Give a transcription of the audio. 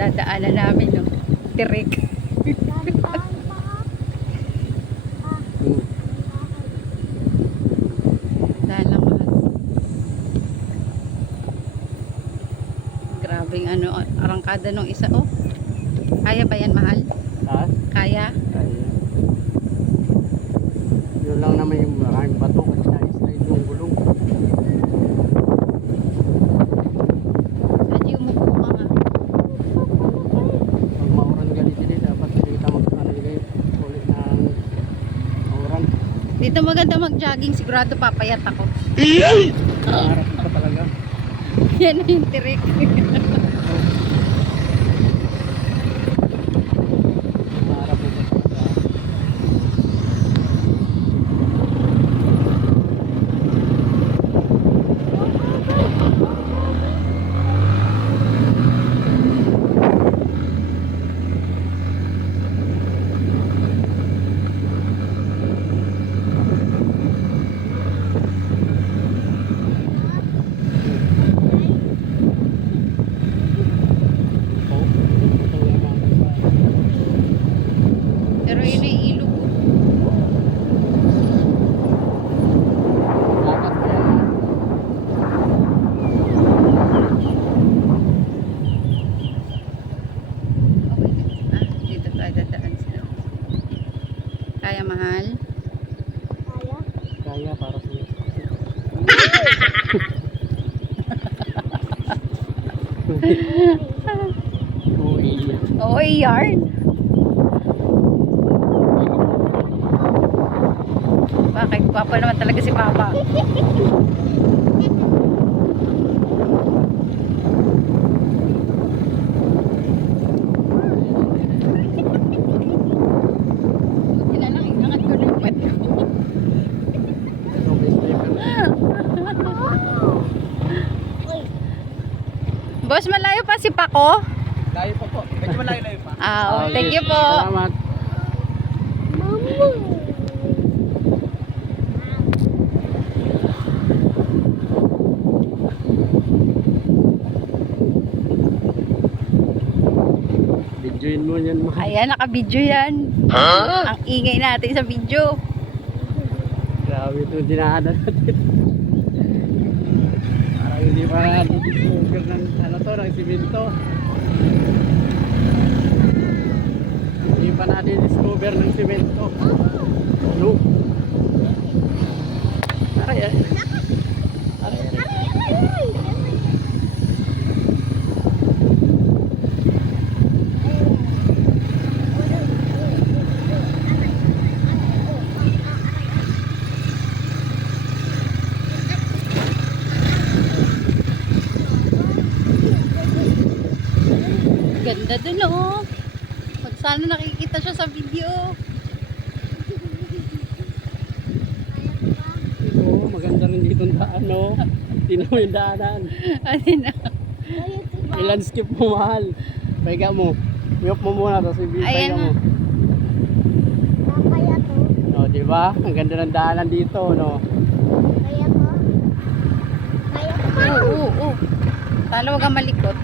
dadaanan namin, no? Tirik. Dahil lang mahal. Grabing ano, arangkada nung isa, oh. Kaya ba yan, mahal? Ha? Kaya? Kaya. Yun lang naman yung maraming bato kasi na-slide yung gulong. Sadyo mo po ka nga. Pag mauran ganito din, dapat kita magkanagay ulit ng mauran. Dito maganda mag-jogging, sigurado papayat ako. Harap ka talaga. Yan na yung tirik. Harap mo pa talaga. Oh, ito naman. Pero yun ay ilog. Dagat pa yan. Dito tayo dadaan sila. Kaya, mahal? Kaya para sa iyo. Uy. Oo, yarn. Bakit? Guwapo naman talaga si Papa. Yun na lang, inangat ko na yung pet ko. Ito may slipper. Boss, malayo pa si Paco? Layo pa po. Medyo malayo pa. Ah, thank you po. Salamat. Videoin mo yan, mahal. Ayan, naka-video yan. Ang ingay natin sa video. Grabe ito dinaanan natin. Parang hindi pa na-discover ng ano to, ng simento. Hindi pa na-discover ng simento. No. Aray, aray. Aray, aray. Ganda dun, oh. Pag sana nakikita siya sa video. Oo, maganda rin dito ang daan, no? Tingnan mo yung daanan. Ano na? I-landscape mo, mahal. Pahiga mo. Miyop mo muna, tapos Ayan pahiga mo. O, diba? Ang ganda ng daanan dito, no? Oo, oo, oo. Tala, wag kang malikot.